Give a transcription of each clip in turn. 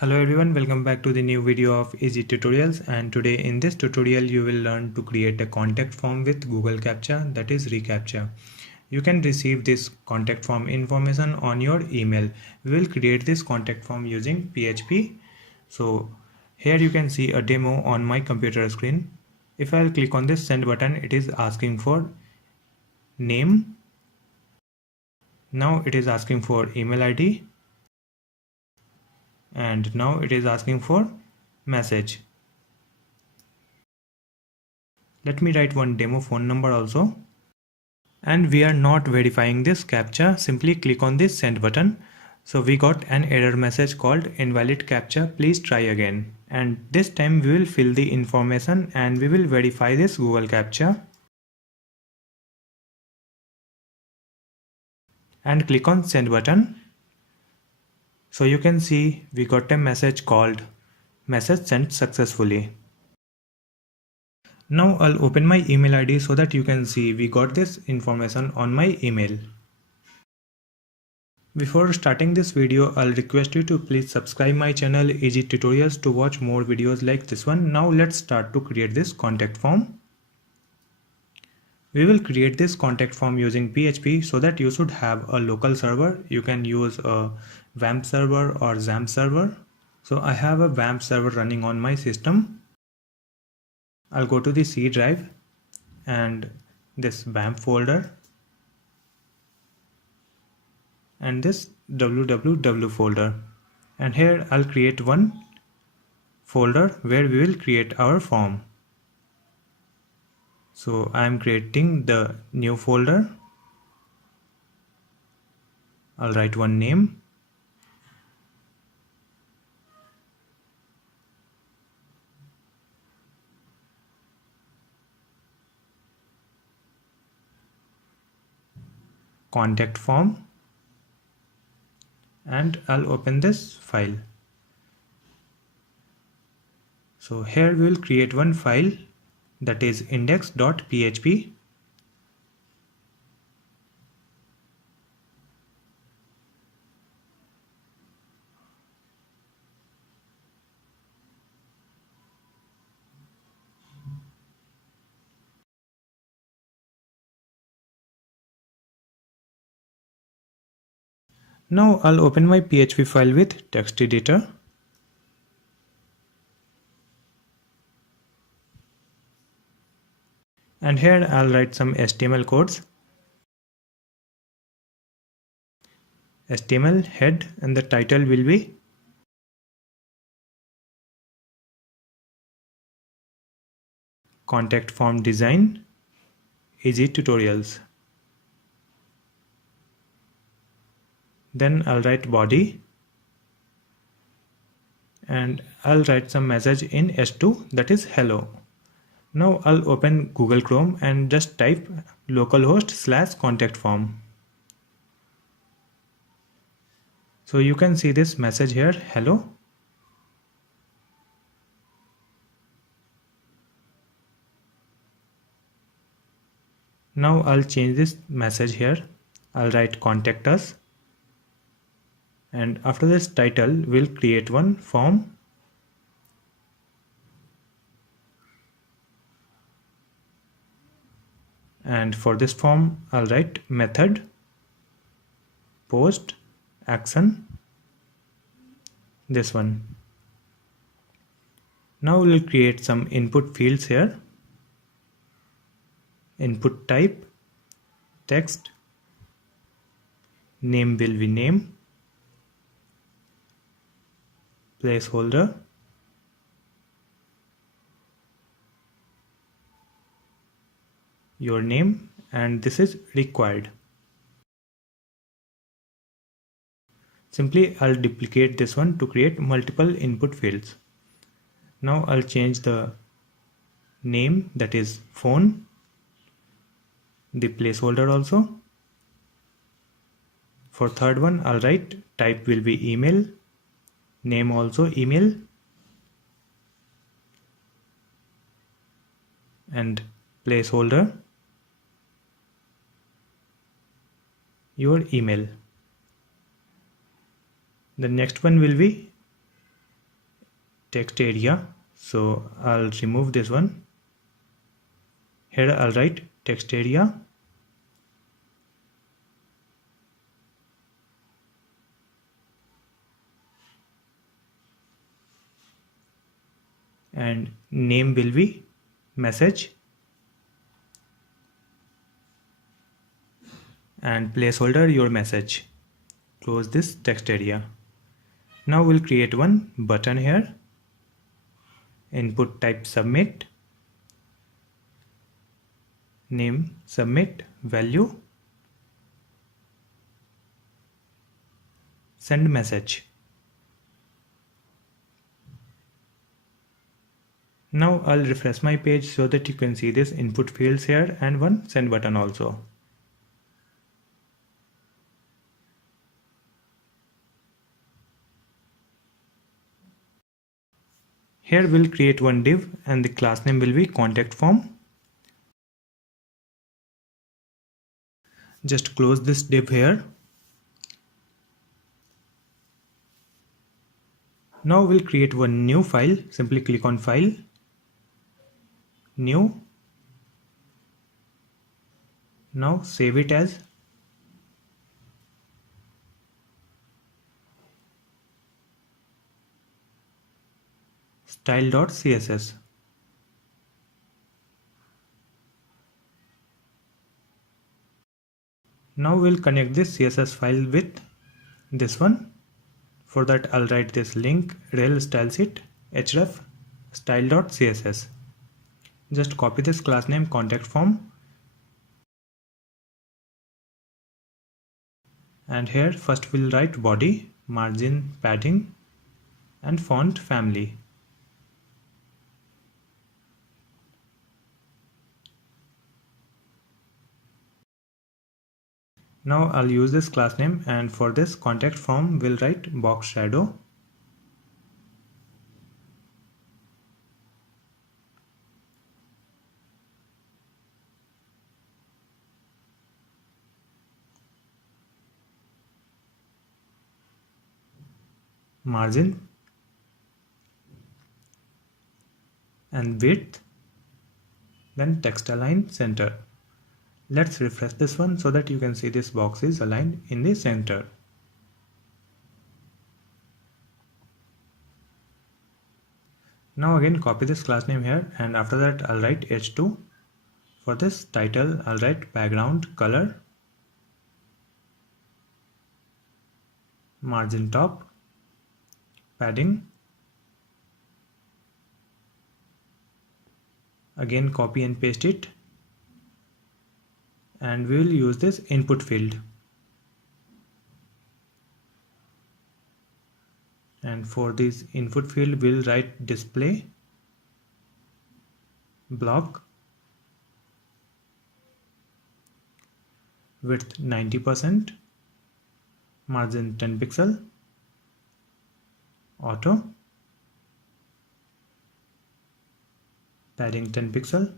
Hello everyone, welcome back to the new video of Easy Tutorials, and today in this tutorial you will learn to create a contact form with Google Captcha, that is reCaptcha. You can receive this contact form information on your email. We will create this contact form using PHP. So here you can see a demo on my computer screen. If I'll click on this send button, it is asking for name. Now it is asking for email ID. And now it is asking for message. Let me write one demo phone number also. And we are not verifying this captcha. Simply click on this send button. So we got an error message called invalid captcha, please try again. And this time we will fill the information and we will verify this Google captcha. And click on send button. So you can see we got a message called message sent successfully. Now I'll open my email ID so that you can see we got this information on my email. Before starting this video, I'll request you to please subscribe my channel Easy Tutorials to watch more videos like this one. Now let's start to create this contact form. We will create this contact form using PHP so that you should have a local server. You can use a WAMP server or XAMPP server. So I have a WAMP server running on my system. I'll go to the C drive and this WAMP folder and this www folder, and here I'll create one folder where we will create our form. So I am creating the new folder. I'll write one name. Contact form. And I'll open this file. So here we will create one file, that is index.php. Now I'll open my PHP file with text editor. And here I'll write some HTML codes. HTML head, and the title will be contact form design easy tutorials. Then I'll write body and I'll write some message in H2, that is hello. Now I'll open Google Chrome and just type localhost/contact form. So you can see this message here, hello. Now I'll change this message here. I'll write contact us. And after this title, we'll create one form. And for this form, I'll write method, post, action, this one. Now we'll create some input fields here. Input type, text, name will be name, placeholder, your name, and this is required. Simply I'll duplicate this one to create multiple input fields. Now I'll change the name, that is phone, the placeholder also. For third one, I'll write type will be email, name also email, and placeholder your email. The next one will be text area, so I'll remove this one. Here I'll write text area, and name will be message, and placeholder your message. Close this text area. Now we'll create one button here. Input type submit, name submit, value send message. Now I'll refresh my page so that you can see this input fields here and one send button also. Here we'll create one div and the class name will be contact form. Just close this div here. Now we'll create one new file. Simply click on file, new. Now save it as style.css. Now we'll connect this CSS file with this one. For that I'll write this link rel stylesheet href style.css. Just copy this class name contact form, and here first we'll write body, margin, padding and font family. Now I'll use this class name, and for this contact form we'll write box shadow. Margin and width, then text align center. Let's refresh this one so that you can see this box is aligned in the center. Now again copy this class name here, and after that I'll write h2. For this title I'll write background color, margin top, padding. Again copy and paste it, and we will use this input field, and for this input field we'll write display block, width 90%, margin 10 pixel, auto, padding 10 pixel.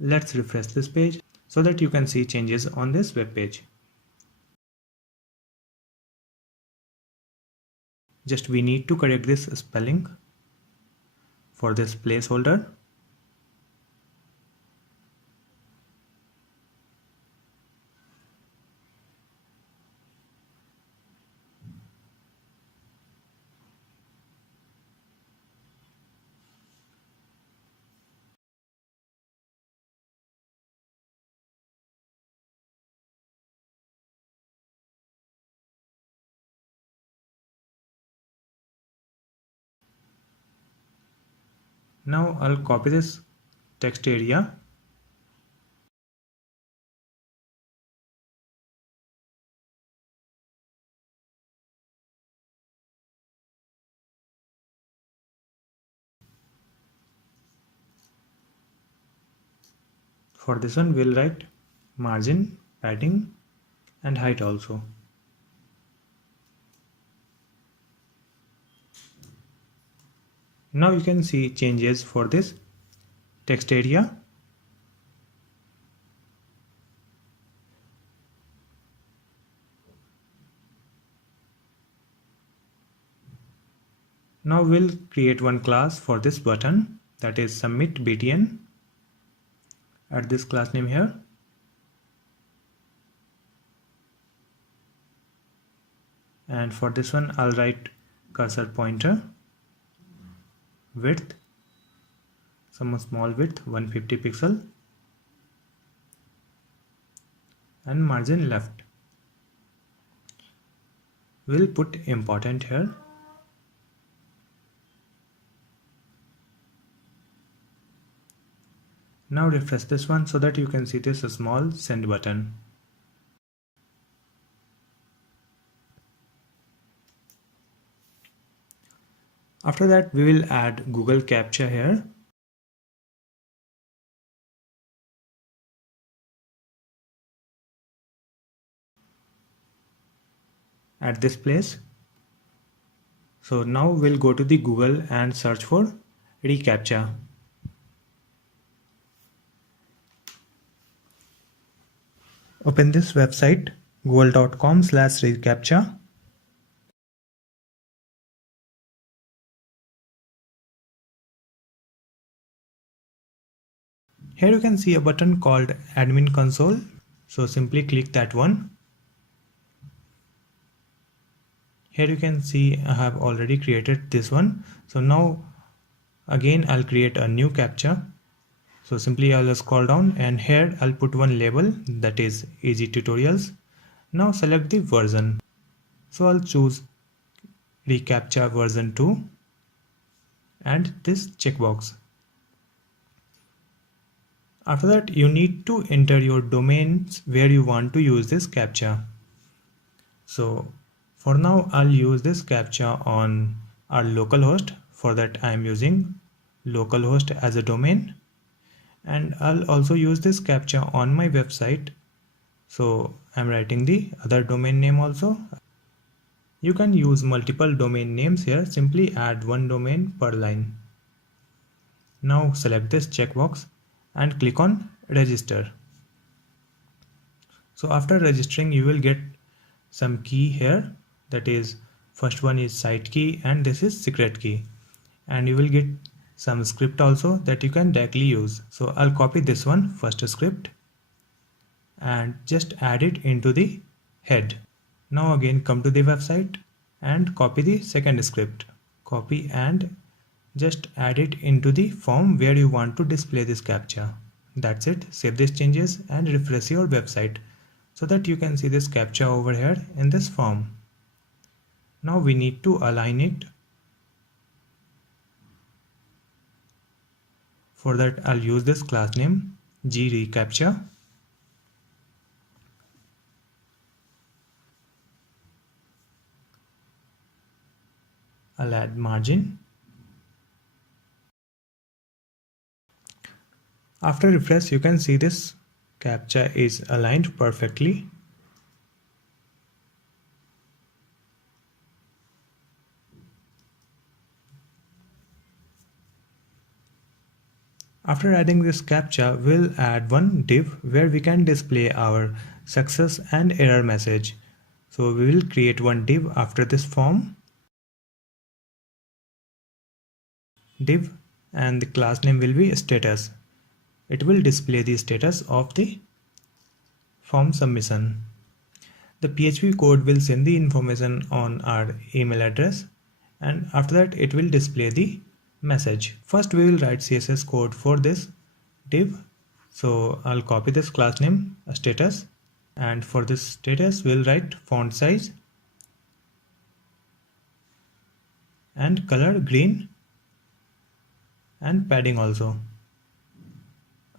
Let's refresh this page so that you can see changes on this web page. Just we need to correct this spelling for this placeholder. Now I'll copy this text area, for this one we'll write margin, padding and height also. Now you can see changes for this text area. Now we'll create one class for this button, that is submit btn. Add this class name here. And for this one I'll write cursor pointer, width, some small width 150 pixel, and margin left. We'll put important here. Now refresh this one so that you can see this small send button. After that we will add Google Captcha here. At this place. So now we'll go to the Google and search for reCaptcha. Open this website google.com/reCaptcha. Here you can see a button called admin console. So simply click that one. Here you can see I have already created this one. So now again I'll create a new captcha. So simply I'll scroll down and here I'll put one label, that is Easy Tutorials. Now select the version. So I'll choose reCaptcha version 2 and this checkbox. After that you need to enter your domains where you want to use this captcha. So for now I'll use this captcha on our localhost. For that I am using localhost as a domain, and I'll also use this captcha on my website. So I'm writing the other domain name also. You can use multiple domain names here, simply add one domain per line. Now select this checkbox and click on register. So after registering you will get some key here, that is first one is site key and this is secret key, and you will get some script also that you can directly use. So I'll copy this one, first script, and just add it into the head. Now again come to the website and copy the second script, copy and just add it into the form where you want to display this captcha. That's it. Save these changes and refresh your website so that you can see this captcha over here in this form. Now we need to align it. For that I'll use this class name Wtih reCaptcha. I'll add margin. After refresh you can see this captcha is aligned perfectly. After adding this captcha, we'll add one div where we can display our success and error message. So we will create one div after this form. Div, and the class name will be status. It will display the status of the form submission. The PHP code will send the information on our email address, and after that it will display the message. First we will write CSS code for this div. So I'll copy this class name status, and for this status we'll write font size and color green and padding also.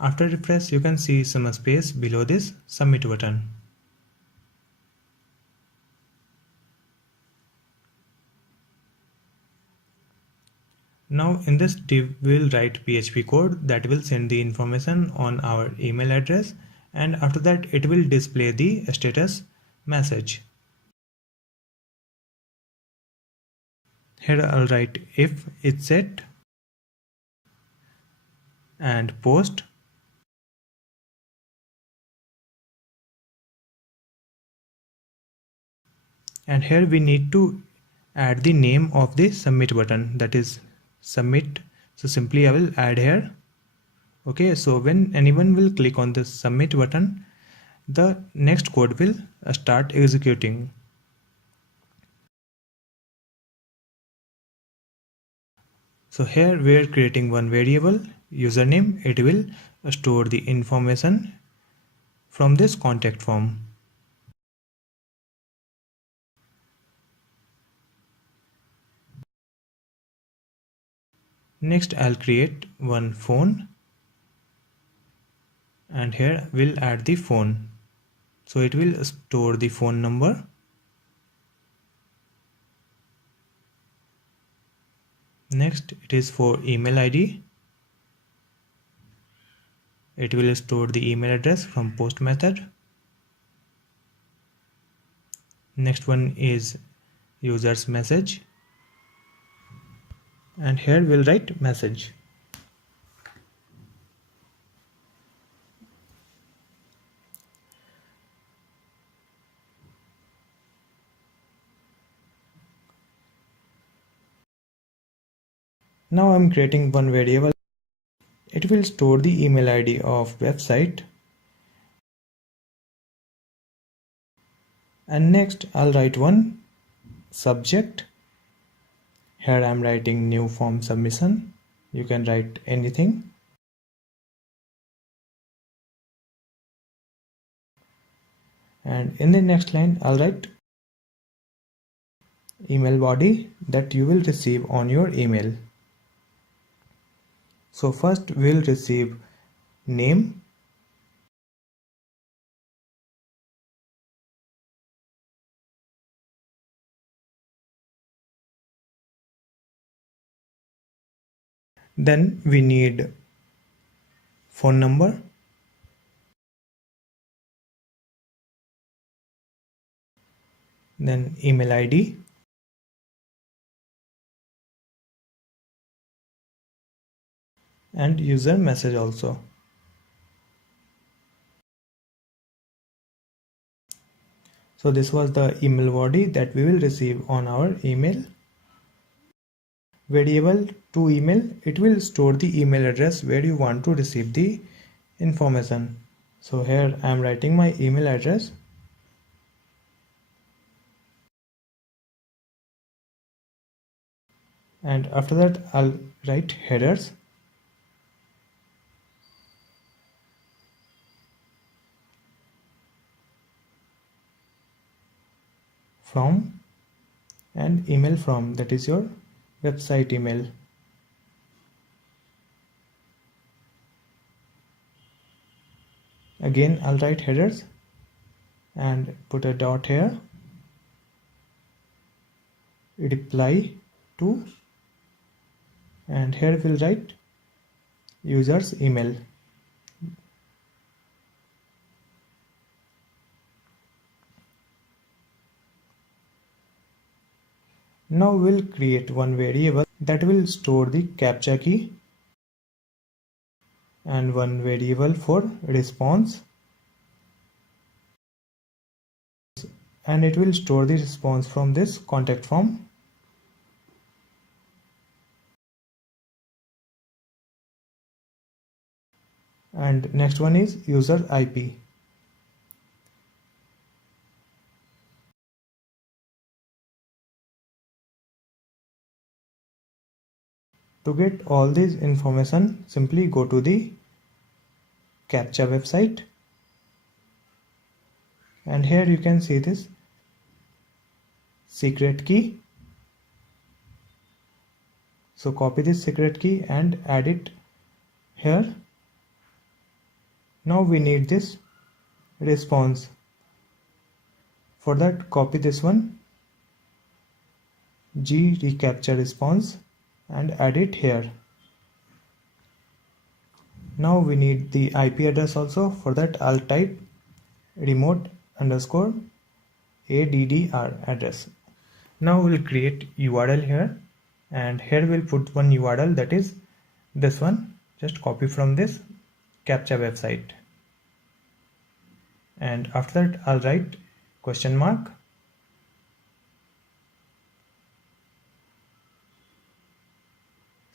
After refresh you can see some space below this submit button. Now in this div we will write PHP code that will send the information on our email address, and after that it will display the status message. Here I'll write if it's set and post, and here we need to add the name of the submit button, that is submit. So simply I will add here. Okay, so when anyone will click on this submit button, the next code will start executing. So here we are creating one variable username. It will store the information from this contact form. Next I'll create one phone, and here we'll add the phone. So it will store the phone number. Next it is for email ID. It will store the email address from post method. Next one is user's message, and here we'll write message. Now I'm creating one variable. It will store the email ID of website. And next I'll write one subject. Here I'm writing new form submission. You can write anything. And in the next line I'll write email body that you will receive on your email. So first we'll receive name, then we need phone number, then email ID, and user message also. So this was the email body that we will receive on our email. Variable to email, it will store the email address where you want to receive the information. So here I am writing my email address. And after that I'll write headers. From and email from, that is your website email. Again I'll write headers and put a dot here. Reply to, and here we'll write user's email. Now we'll create one variable that will store the captcha key, and one variable for response, and it will store the response from this contact form. And next one is user IP. To get all this information, simply go to the Captcha website, and here you can see this secret key. So copy this secret key and add it here. Now we need this response. For that, copy this one, Wtih reCaptcha response, and add it here. Now we need the IP address also. For that I'll type remote underscore ADDR address. Now we'll create URL here, and here we'll put one URL, that is this one. Just copy from this Captcha website, and after that I'll write question mark,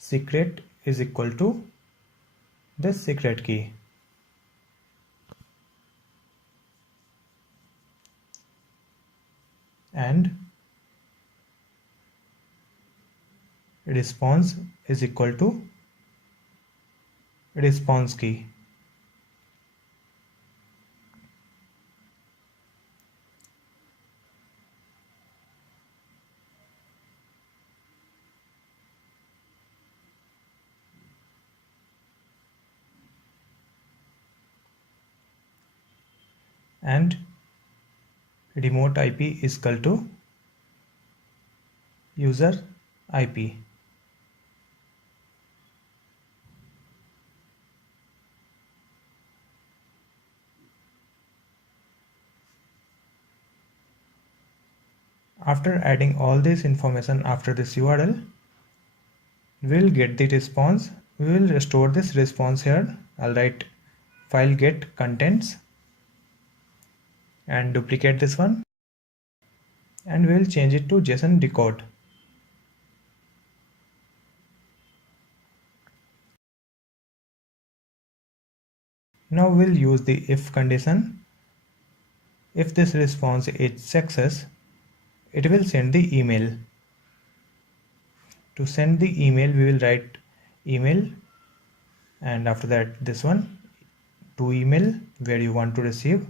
secret is equal to this secret key. And response is equal to response key. And remote IP is equal to user IP. After adding all this information after this URL, we'll get the response. We will restore this response here. I'll write file get contents and duplicate this one, and we'll change it to JSON decode. Now we'll use the if condition. If this response is success, it will send the email. To send the email, we will write email, and after that this one, to email where you want to receive.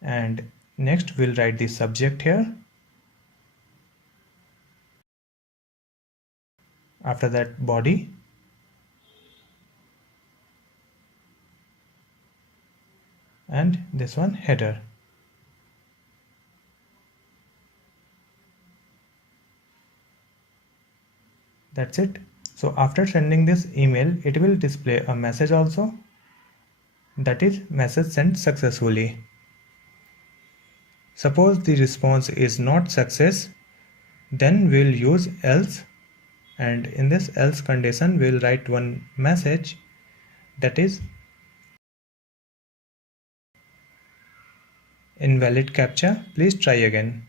And next we'll write the subject here. After that, body. And this one, header. That's it. So after sending this email, it will display a message also, that is message sent successfully. Suppose the response is not success, then we'll use else, and in this else condition we'll write one message, that is invalid captcha, please try again.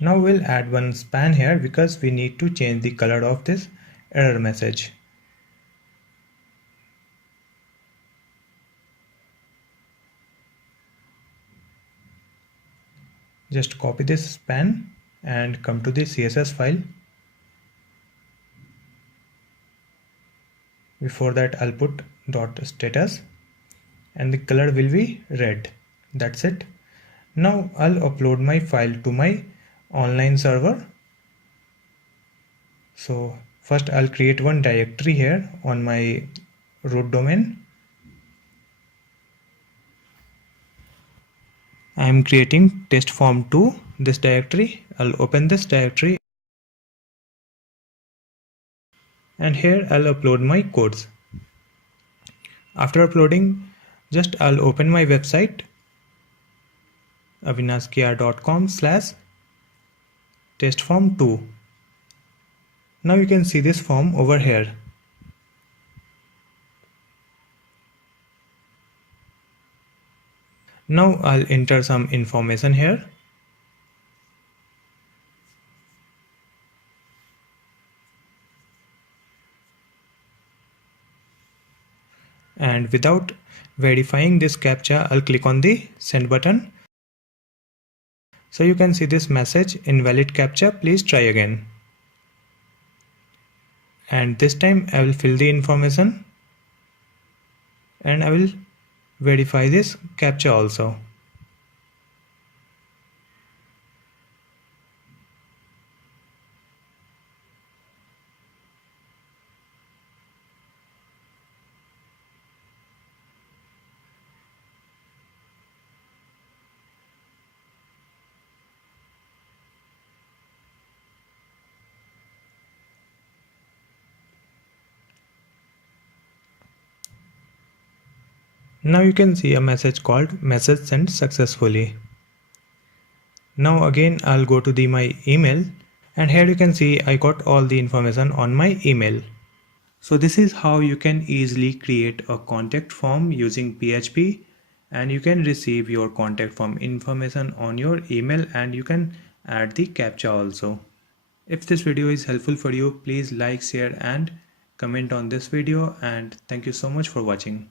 Now we'll add one span here because we need to change the color of this error message. Just copy this span and come to the CSS file. Before that, I'll put .status and the color will be red. That's it. Now I'll upload my file to my online server. So first I'll create one directory here on my root domain. I am creating test form 2, this directory. I'll open this directory, and here I'll upload my codes. After uploading, just I'll open my website avinashkr.com/testform2. Now you can see this form over here. Now I'll enter some information here. And without verifying this captcha, I'll click on the send button. So you can see this message, invalid captcha, please try again. And this time I will fill the information and I will verify this captcha also. Now you can see a message called message sent successfully. Now again I'll go to my email And here you can see I got all the information on my email. So this is how you can easily create a contact form using PHP, and you can receive your contact form information on your email, and you can add the captcha also. If this video is helpful for you, please like, share and comment on this video, and thank you so much for watching.